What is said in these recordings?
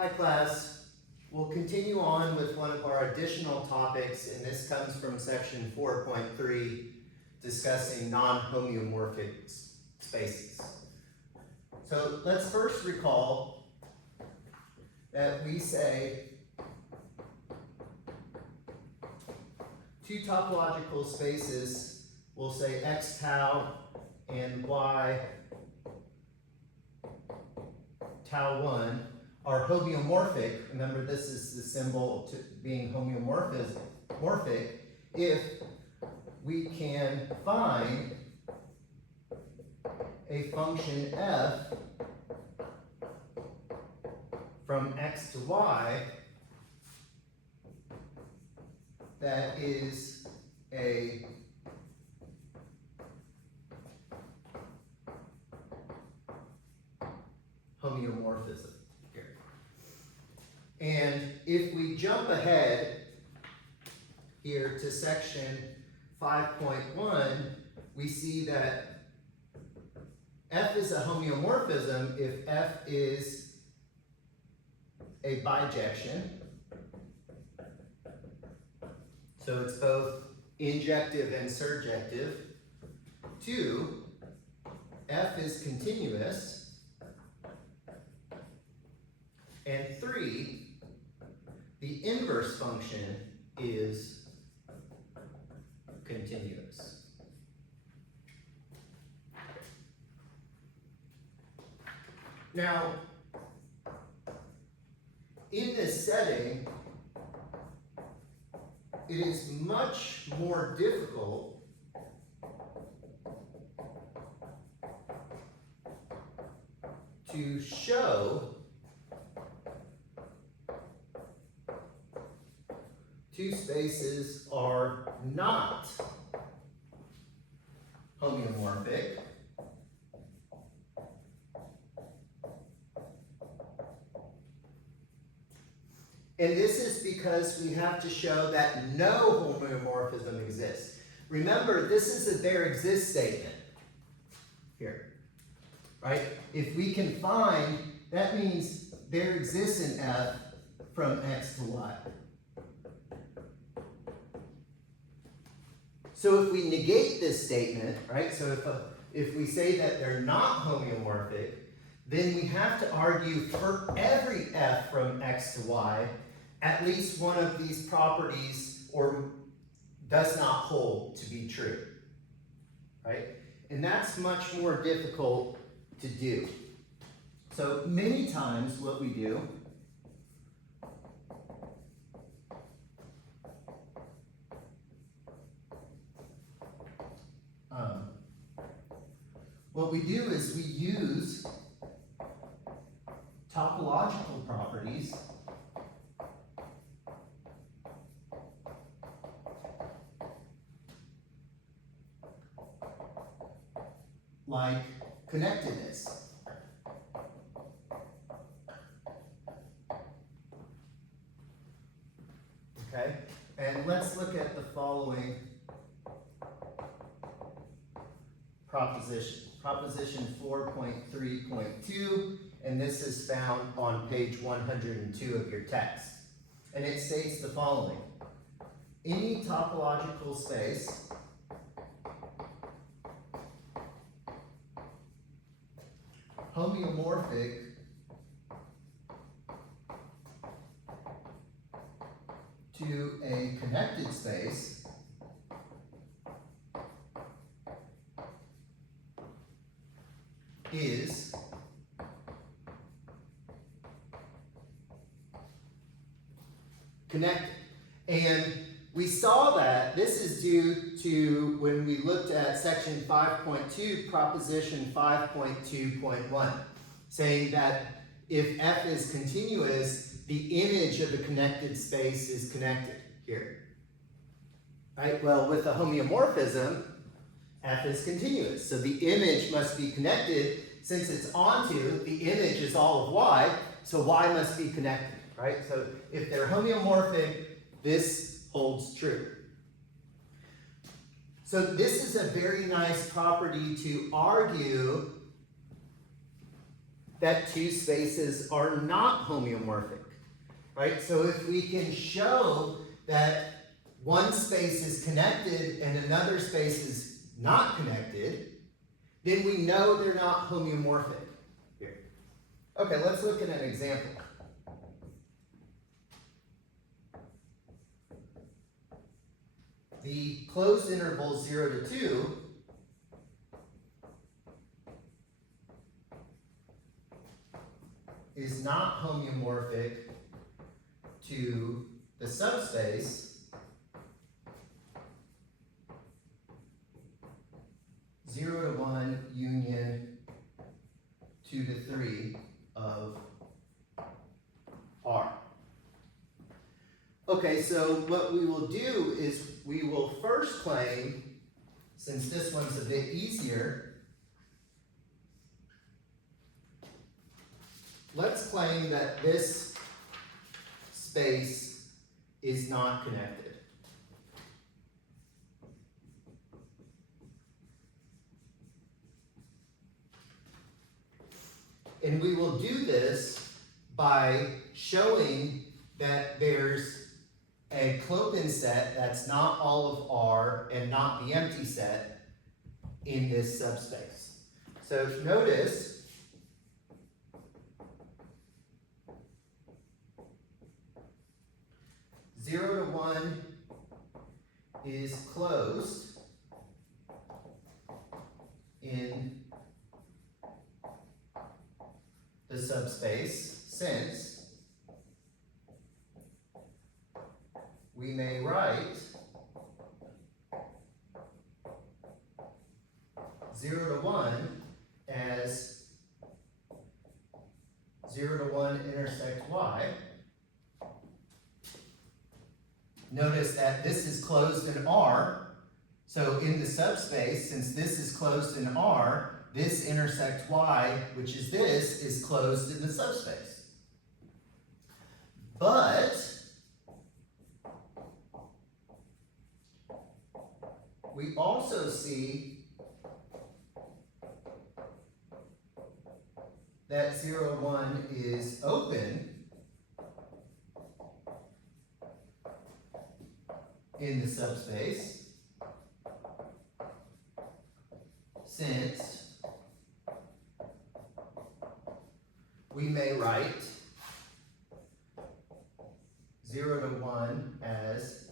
Hi class, we'll continue on with one of our additional topics, and this comes from section 4.3, discussing non-homeomorphic spaces. So let's first recall that we say two topological spaces, we'll say x tau and y tau 1 are homeomorphic. Remember, this is the symbol to being homeomorphic if we can find a function f from x to y that is a homeomorphism here. And if we jump ahead here to section 5.1, we see that f is a homeomorphism if f is a bijection. So it's both injective and surjective. 2, f is continuous. And 3, the inverse function is continuous. Now, in this setting, it is much more difficult to show two spaces are not homeomorphic. And this is because we have to show that no homeomorphism exists. Remember, this is a there exists statement here, right? If we can find, that means there exists an f from x to y. So if we negate this statement, right? So if we say that they're not homeomorphic, then we have to argue for every f from x to y, at least one of these properties or does not hold to be true, right? And that's much more difficult to do. So many times what we do is we use topological properties like connectedness. Okay? And let's look at the following proposition. Proposition 4.3.2, and this is found on page 102 of your text. And it states the following. Any topological space homeomorphic to a connected space is connected. And we saw that this is due to when we looked at section 5.2, proposition 5.2.1, saying that if f is continuous, the image of the connected space is connected here. Right? Well, with a homeomorphism, f is continuous. So the image must be connected. Since it's onto, the image is all of y, so y must be connected, right? So if they're homeomorphic, this holds true. So this is a very nice property to argue that two spaces are not homeomorphic, right? So if we can show that one space is connected and another space is not connected, then we know they're not homeomorphic. Here. Okay, let's look at an example. The closed interval 0 to 2 is not homeomorphic to the subspace 0 to 1 union 2 to 3 of R. Okay, so what we will do is we will first claim, since this one's a bit easier, let's claim that this space is not connected. And we will do this by showing that there's a Clopin set that's not all of R and not the empty set in this subspace. So notice zero to 1 is closed in the subspace, since we may write 0 to 1 as 0 to 1 intersect y. Notice that this is closed in R, so in the subspace, since this is closed in R, this intersect y, which is this, is closed in the subspace. But we also see that 0, 1 is open in the subspace, since we may write 0 to 1 as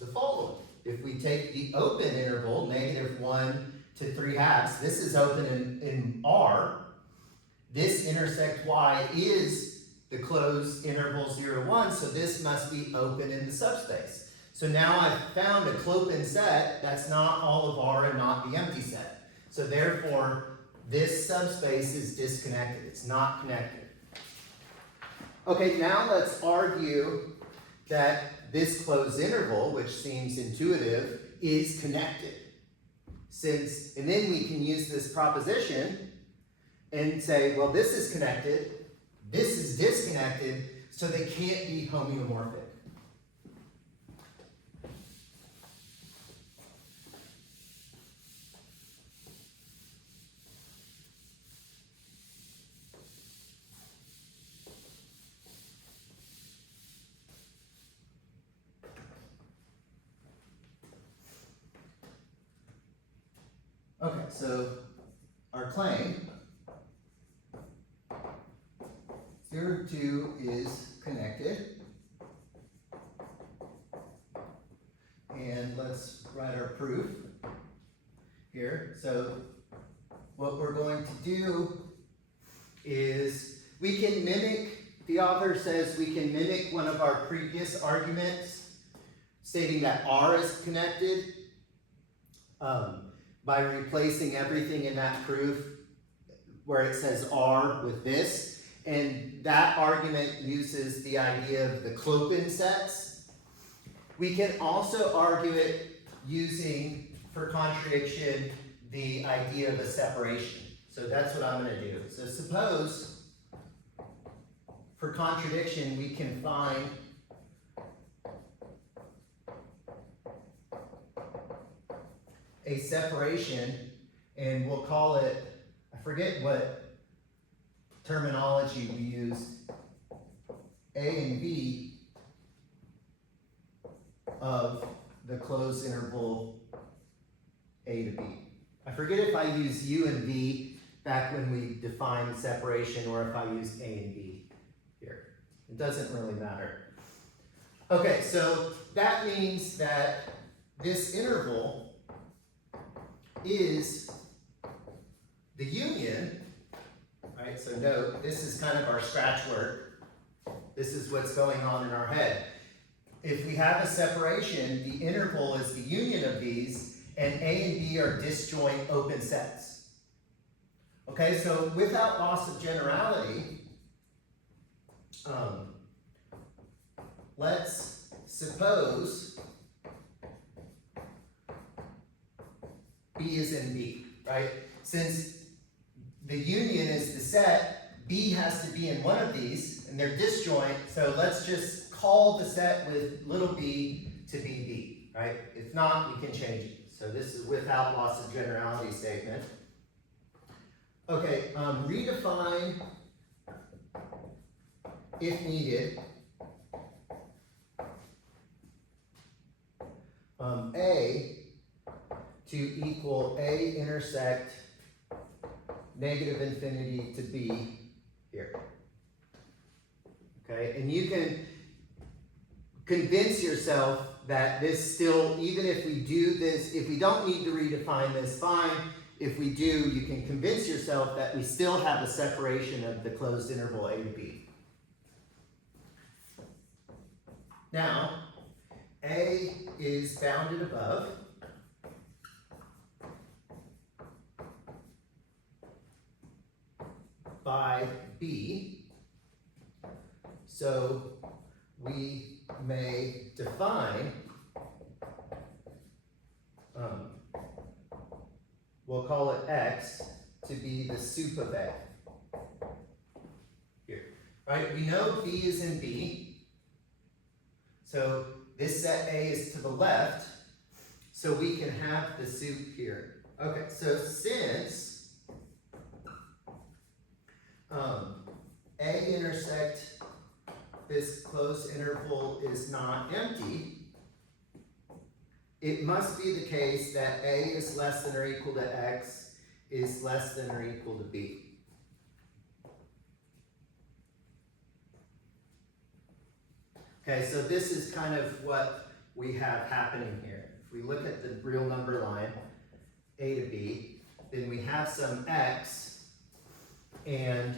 the following. If we take the open interval, -1 to 3/2, this is open in R. This intersect y is the closed interval 0 to 1, so this must be open in the subspace. So now I've found a Clopin set that's not all of R and not the empty set. So therefore, this subspace is disconnected. It's not connected. Okay, now let's argue that this closed interval, which seems intuitive, is connected. And then we can use this proposition and say, well, this is connected, this is disconnected, so they can't be homeomorphic. Okay, so our claim 0 to 2 is connected. And let's write our proof here. So what we're going to do is we can mimic, the author says we can mimic one of our previous arguments stating that R is connected by replacing everything in that proof where it says R with this. And that argument uses the idea of the Clopin sets. We can also argue it using, for contradiction, the idea of a separation. So that's what I'm going to do. So suppose, for contradiction, we can find a separation, and we'll call it, I forget what terminology we used, A and B of the closed interval A to B. I forget if I use U and V back when we defined separation or if I use A and B here. It doesn't really matter. Okay, so that means that this interval is the union, right? So note, this is kind of our scratch work. This is what's going on in our head. If we have a separation, the interval is the union of these, and A and B are disjoint open sets. Okay, so without loss of generality, let's suppose B is in B, right? Since the union is the set, B has to be in one of these, and they're disjoint, so let's just call the set with little b to be B, right? If not, we can change it. So this is without loss of generality statement. Okay, redefine, if needed, A to equal A intersect negative infinity to B here. Okay, and you can convince yourself that this still, even if we do this, if we don't need to redefine this, fine. If we do, you can convince yourself that we still have a separation of the closed interval A to B. Now, A is bounded above by B, so we may define, we'll call it X, to be the sup of A. Here, right? We know B is in B, so this set A is to the left, so we can have the sup here. Okay, so since A intersect this closed interval is not empty, it must be the case that A is less than or equal to X is less than or equal to B. Okay, so this is kind of what we have happening here. If we look at the real number line, A to B, then we have some X, and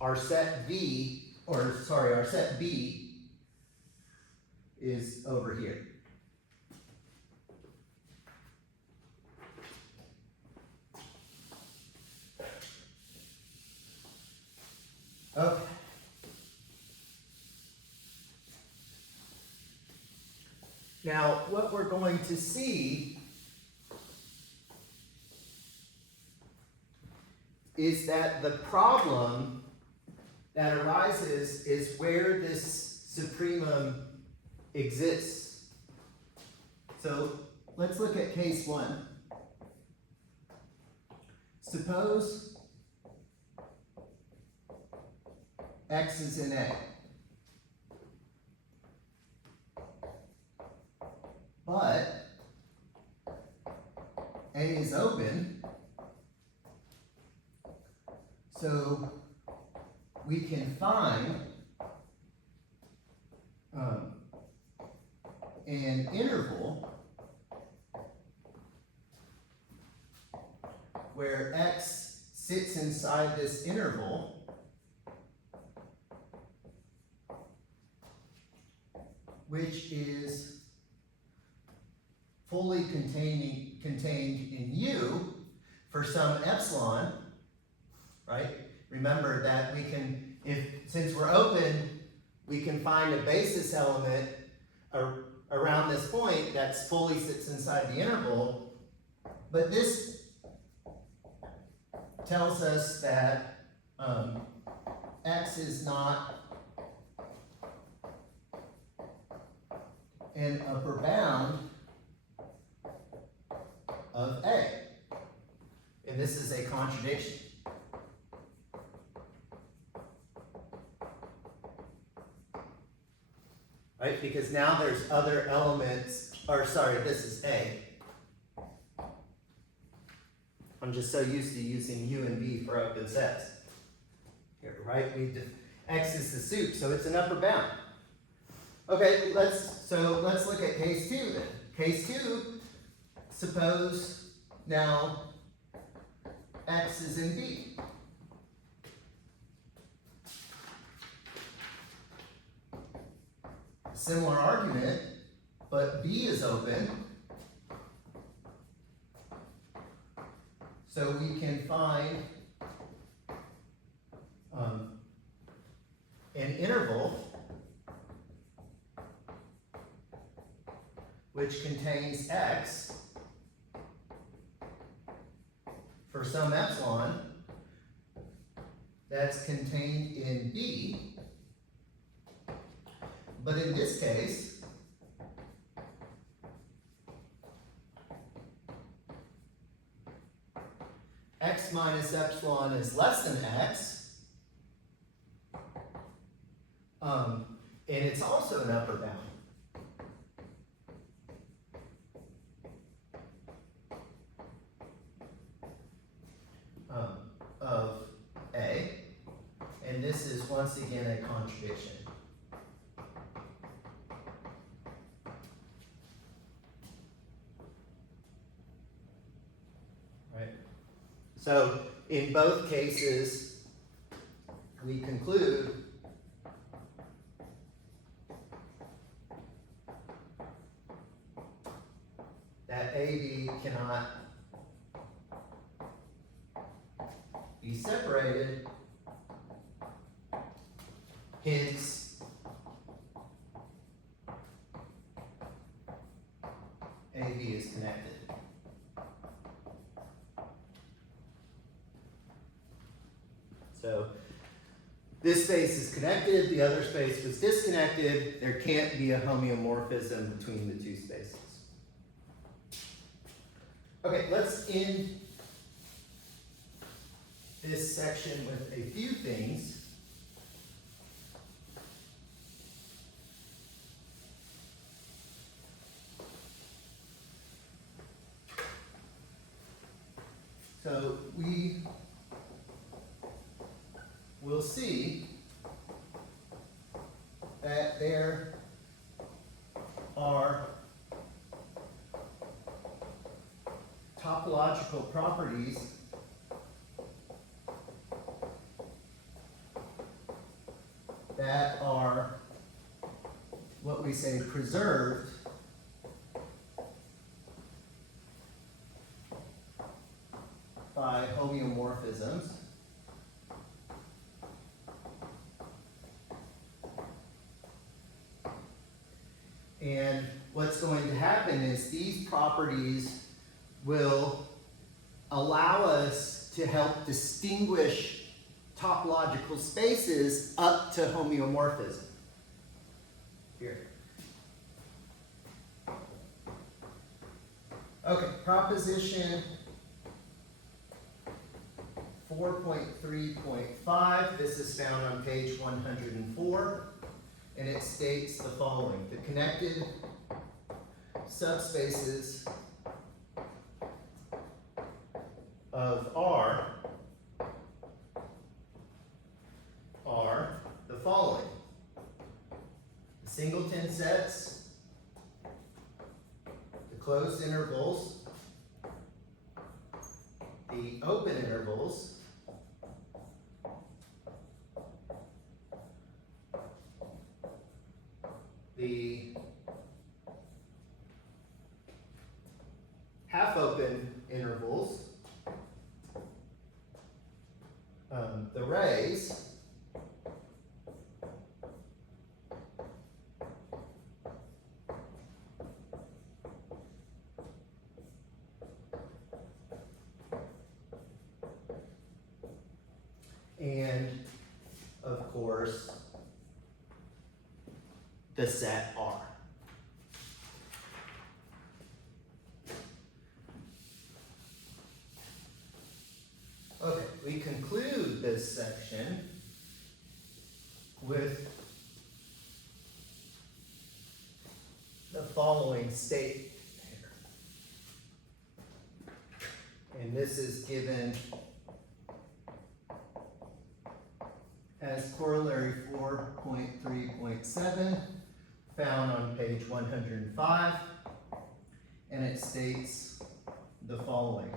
our set B, our set B is over here. Okay. Now, what we're going to see is that the problem that arises is where this supremum exists. So let's look at case 1. Suppose X is in A, but A is open, so we can find an interval where X sits inside this interval which is fully contained in U for some epsilon, right? Remember that we can, since we're open, we can find a basis element around this point that fully sits inside the interval, but this tells us that X is not an upper bound of A. And this is a contradiction. Right? Because now there's other elements, or sorry, this is A. I'm just so used to using U and V for open sets. Here, right? X is the sup, so it's an upper bound. Okay, let's look at case 2 then. Case 2, suppose now X is in B. Similar argument, but B is open. So we can find an interval which contains X for some epsilon that's contained in B. But in this case, X minus epsilon is less than X, and it's also an upper bound. Of A, and this is once again a contradiction. Right? So in both cases, we conclude that AB cannot be separated, hence AB is connected. So this space is connected, the other space was disconnected, there can't be a homeomorphism between the two spaces. Okay, let's end this section with a few things. So we will see that there are topological properties that are what we say preserved by homeomorphisms. And what's going to happen is these properties will allow us to help distinguish topological spaces up to homeomorphism. Here. Okay, proposition 4.3.5, this is found on page 104, and it states the following: the connected subspaces of R are the following: the singleton sets, the closed intervals, the open intervals, the half-open intervals, the rays, and of course the set R. we conclude this section with the following statement here. And this is given as corollary 4.3.7, found on page 105, and it states the following.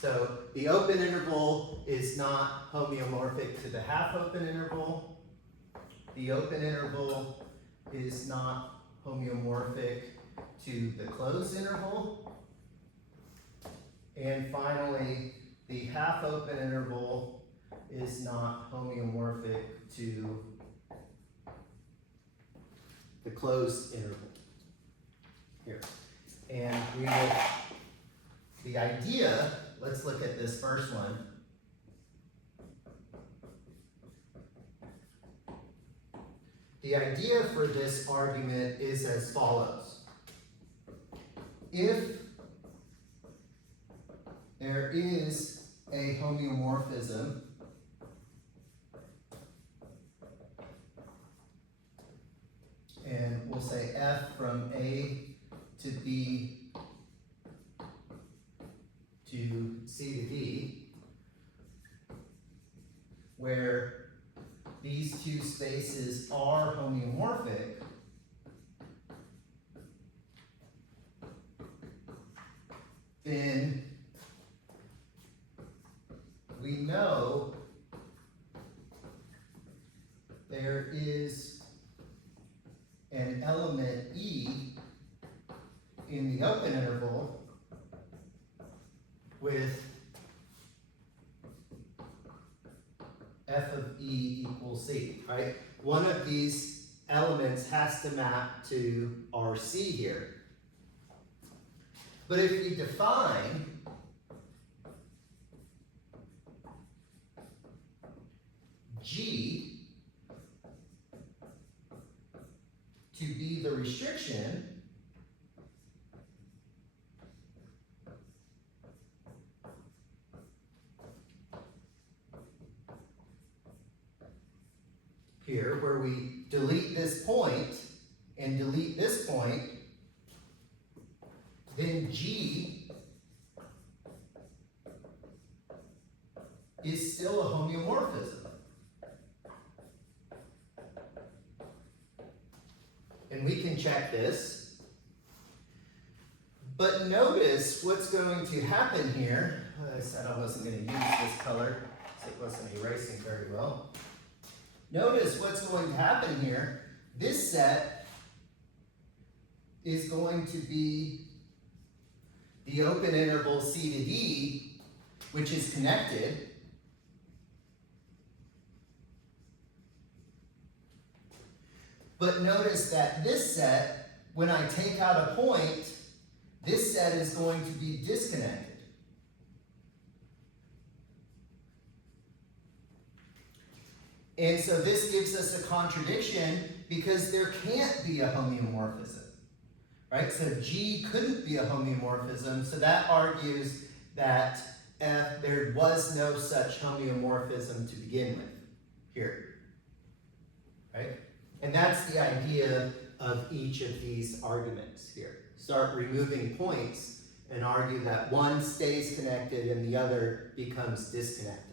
So the open interval is not homeomorphic to the half open interval. The open interval is not homeomorphic to the closed interval. And finally, the half open interval is not homeomorphic to the closed interval here. And we will, the idea, let's look at this first one. The idea for this argument is as follows. If there is a homeomorphism and we'll say F from A to B to C to D, where these two spaces are homeomorphic, then we know there is an element E in the open interval with f of E equals C, right? One of these elements has to map to our C here. But if we define G to be the restriction, here, where we delete this point and delete this point, then G is still a homeomorphism. And we can check this. But notice what's going to happen here. I said I wasn't going to use this color, so it wasn't erasing very well. Notice what's going to happen here. This set is going to be the open interval C to D, which is connected. But notice that this set, when I take out a point, this set is going to be disconnected. And so this gives us a contradiction because there can't be a homeomorphism, right? So G couldn't be a homeomorphism, so that argues that there was no such homeomorphism to begin with here, right? And that's the idea of each of these arguments here. Start removing points and argue that one stays connected and the other becomes disconnected.